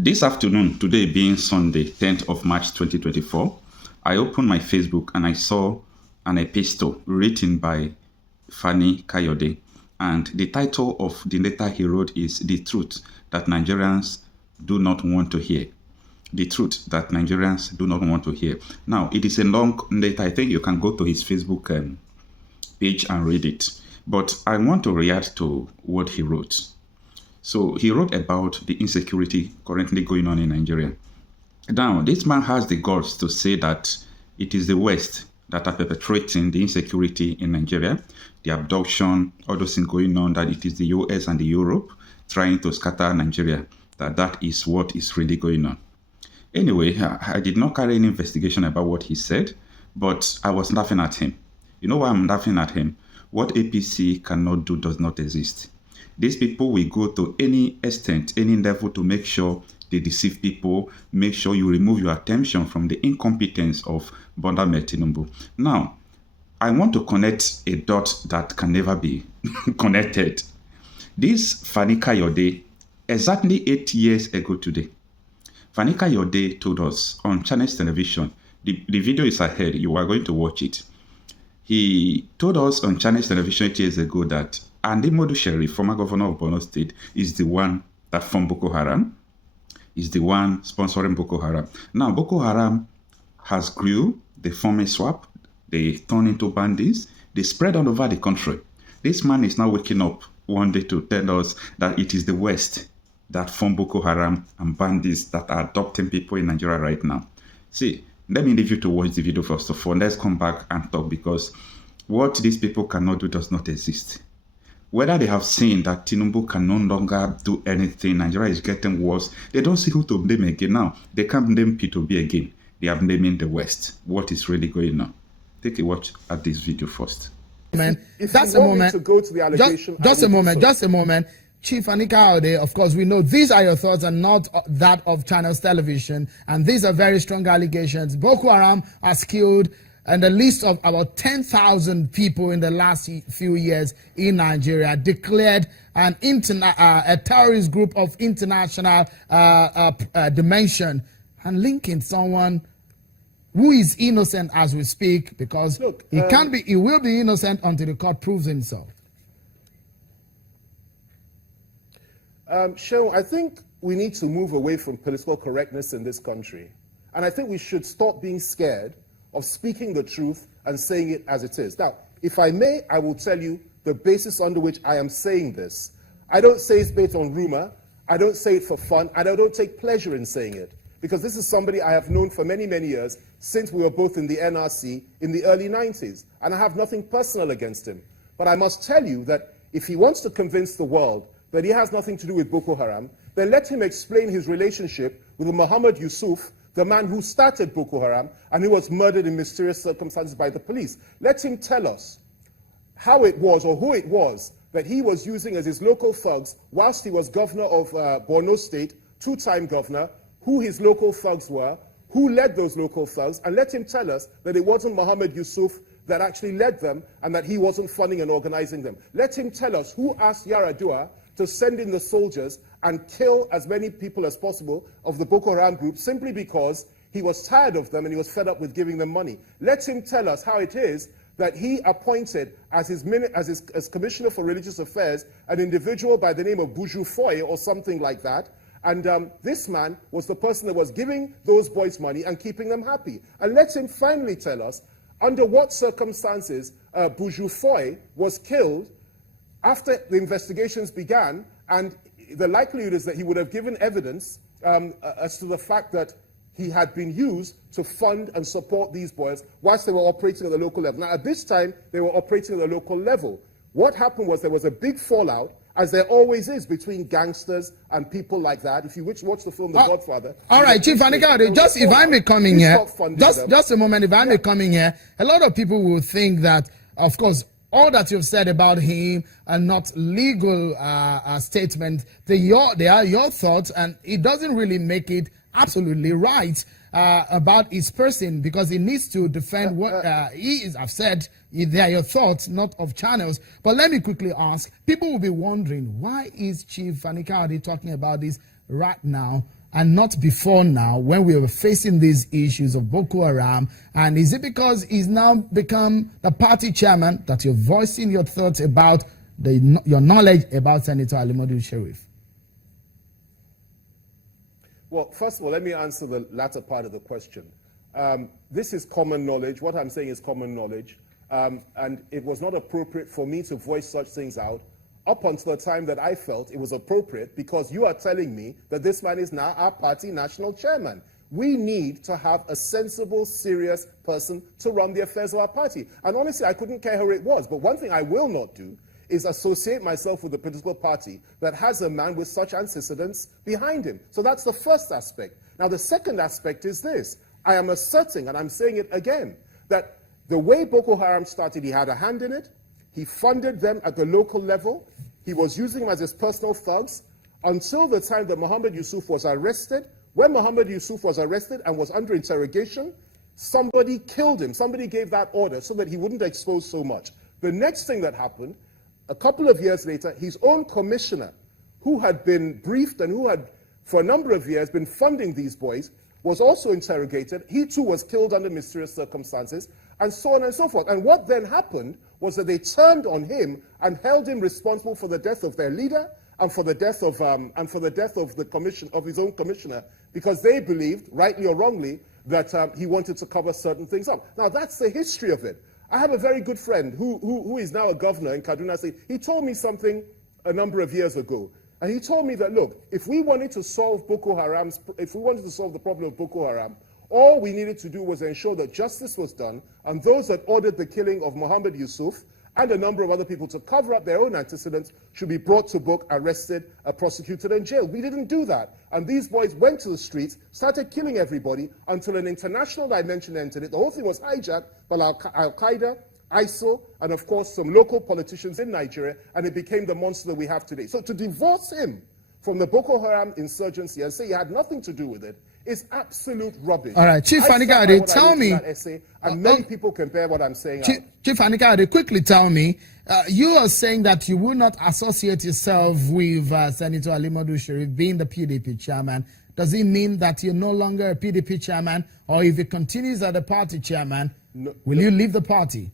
This afternoon, today being Sunday, 10th of March 2024, I opened my Facebook and I saw an epistle written by Fani-Kayode, and the title of the letter he wrote is "The Truth That Nigerians Do Not Want to Hear." The truth that Nigerians do not want to hear. Now, it is a long letter. I think you can go to his Facebook page and read it. But I want to react to what he wrote. So he wrote about the insecurity currently going on in Nigeria. Now, this man has the guts to say that it is the West that are perpetrating the insecurity in Nigeria, the abduction, all those things going on, that it is the US and the Europe trying to scatter Nigeria, that is what is really going on. Anyway, I did not carry any investigation about what he said, but I was laughing at him. You know why I'm laughing at him? What APC cannot do does not exist. These people will go to any extent, any level to make sure they deceive people, make sure you remove your attention from the incompetence of Bola Tinubu. Now, I want to connect a dot that can never be connected. This Fani-Kayode, exactly 8 years ago today, Fani-Kayode told us on Channels Television, the video is ahead, you are going to watch it. He told us on Channels Television 8 years ago that Andy Modu Sheriff, former governor of Borno State, is the one that formed Boko Haram, is the one sponsoring Boko Haram. Now, Boko Haram has grew, they form a swap, they turn into bandits, they spread all over the country. This man is now waking up one day to tell us that it is the West that form Boko Haram and bandits that are adopting people in Nigeria right now. See, let me leave you to watch the video first of all. Let's come back and talk, because what these people cannot do does not exist. Whether they have seen that Tinubu can no longer do anything, Nigeria is getting worse, they don't see who to blame again now. They can't blame Peter Obi again. They are blaming the West. What is really going on? Take a watch at this video first. That's a moment. To go to the allegation, just a moment. Chief Fani-Kayode, of course, we know these are your thoughts and not that of Channels Television. And these are very strong allegations. Boko Haram has killed and a list of about 10,000 people in the last few years in Nigeria, declared a terrorist group of international dimension, and linking someone who is innocent as we speak, because he will be innocent until the court proves himself. Sheryl, I think we need to move away from political correctness in this country. And I think we should stop being scared of speaking the truth and saying it as it is. Now, if I may, I will tell you the basis under which I am saying this. I don't say it's based on rumor. I don't say it for fun. And I don't take pleasure in saying it, because this is somebody I have known for many, many years, since we were both in the NRC in the early 90s. And I have nothing personal against him. But I must tell you that if he wants to convince the world that he has nothing to do with Boko Haram, then let him explain his relationship with Muhammad Yusuf, the man who started Boko Haram and who was murdered in mysterious circumstances by the police. Let him tell us how it was, or who it was, that he was using as his local thugs whilst he was governor of Borno State, two-time governor, who his local thugs were, who led those local thugs, and let him tell us that it wasn't Muhammad Yusuf that actually led them and that he wasn't funding and organizing them. Let him tell us who asked Yaradua to send in the soldiers and kill as many people as possible of the Boko Haram group, simply because he was tired of them and he was fed up with giving them money. Let him tell us how it is that he appointed as Commissioner for Religious Affairs an individual by the name of Buju Foye or something like that. And this man was the person that was giving those boys money and keeping them happy. And let him finally tell us under what circumstances Buju Foye was killed after the investigations began, and the likelihood is that he would have given evidence as to the fact that he had been used to fund and support these boys whilst they were operating at the local level. Now, at this time, they were operating at the local level. What happened was there was a big fallout, as there always is, between gangsters and people like that. If you watch the film The Godfather. All right, Chief Fani-Kayode, just if I may come in here, just a moment, if I may come in here, a lot of people will think that, of course, all that you've said about him are not legal statements. They are your thoughts, and it doesn't really make it absolutely right about his person, because he needs to defend what he is. I've said they are your thoughts, not of Channels. But let me quickly ask, people will be wondering, why is Chief Fani-Kayode talking about this right now? and not before now when we were facing these issues of Boko Haram? And is it because he's now become the party chairman that you're voicing your thoughts about your knowledge about Senator Alimadu Sheriff? Well, first of all, let me answer the latter part of the question. This is common knowledge. What I'm saying is common knowledge. And it was not appropriate for me to voice such things out up until the time that I felt it was appropriate, because you are telling me that this man is now our party national chairman. We need to have a sensible, serious person to run the affairs of our party. And honestly, I couldn't care who it was. But one thing I will not do is associate myself with a political party that has a man with such antecedents behind him. So that's the first aspect. Now, the second aspect is this. I am asserting, and I'm saying it again, that the way Boko Haram started, he had a hand in it. He funded them at the local level. He was using them as his personal thugs until the time that Mohammed Yusuf was arrested. When Mohammed Yusuf was arrested and was under interrogation, somebody killed him. Somebody gave that order so that he wouldn't expose so much. The next thing that happened, a couple of years later, his own commissioner, who had been briefed and who had, for a number of years, been funding these boys, was also interrogated. He too was killed under mysterious circumstances, and so on and so forth. And what then happened was that they turned on him and held him responsible for the death of their leader and for the death of of his own commissioner, because they believed, rightly or wrongly, that he wanted to cover certain things up. Now, that's the history of it. I have a very good friend who is now a governor in Kaduna State. He told me something a number of years ago. And he told me that, look, if we wanted to solve the problem of Boko Haram, all we needed to do was ensure that justice was done, and those that ordered the killing of Mohammed Yusuf and a number of other people to cover up their own antecedents should be brought to book, arrested, prosecuted, and jailed. We didn't do that. And these boys went to the streets, started killing everybody until an international dimension entered it. The whole thing was hijacked by Al-Qaeda, ISIL, and of course some local politicians in Nigeria, and it became the monster that we have today. So to divorce him from the Boko Haram insurgency and say he had nothing to do with it is absolute rubbish. All right, Chief Fani-Kayode, tell me, and many people compare what I'm saying. Chief Fani-Kayode, quickly tell me, you are saying that you will not associate yourself with Senator Alimadu Sheriff being the PDP chairman. Does it mean that you're no longer a PDP chairman, or if he continues as the party chairman, will you leave the party?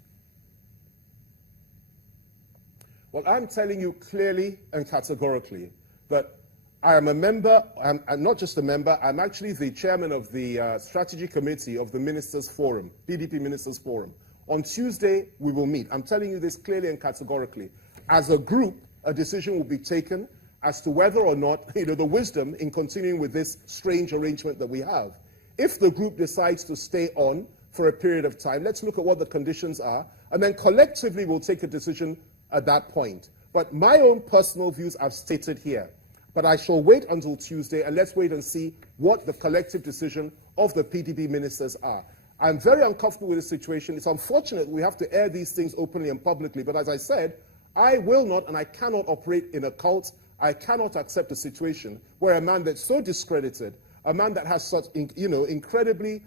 Well, I'm telling you clearly and categorically that I am a member, I'm not just a member, I'm actually the chairman of the strategy committee of the Ministers' Forum, PDP Ministers' Forum. On Tuesday, we will meet. I'm telling you this clearly and categorically. As a group, a decision will be taken as to whether or not, the wisdom in continuing with this strange arrangement that we have. If the group decides to stay on for a period of time, let's look at what the conditions are, and then collectively we'll take a decision at that point. But my own personal views I've stated here. But I shall wait until Tuesday, and let's wait and see what the collective decision of the PDP ministers are. I'm very uncomfortable with this situation. It's unfortunate we have to air these things openly and publicly, but as I said, I will not and I cannot operate in a cult. I cannot accept a situation where a man that's so discredited, a man that has such incredibly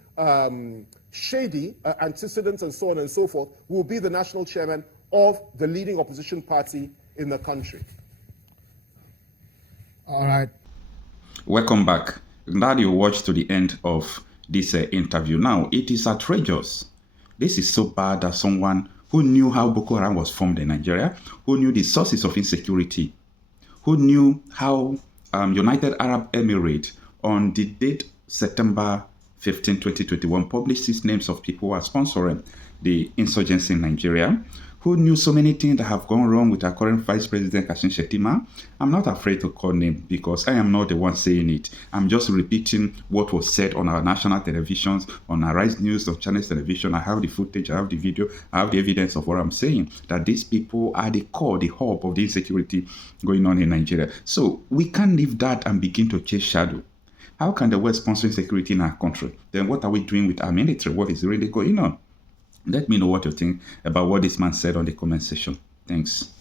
shady antecedents and so on and so forth, will be the national chairman of the leading opposition party in the country. All right. Welcome back. Glad you watched to the end of this interview. Now, it is outrageous. This is so bad that someone who knew how Boko Haram was formed in Nigeria, who knew the sources of insecurity, who knew how United Arab Emirates on the date September 15, 2021 published these names of people who are sponsoring the insurgency in Nigeria, who knew so many things that have gone wrong with our current Vice President Kashim Shettima. I'm not afraid to call names because I am not the one saying it. I'm just repeating what was said on our national televisions, on our Rise News, on Channels Television. I have the footage, I have the video, I have the evidence of what I'm saying, that these people are the core, the hub of the insecurity going on in Nigeria. So we can't leave that and begin to chase shadow. How can the West sponsor insecurity in our country? Then what are we doing with our military? What is really going on? Let me know what you think about what this man said on the comment section. Thanks.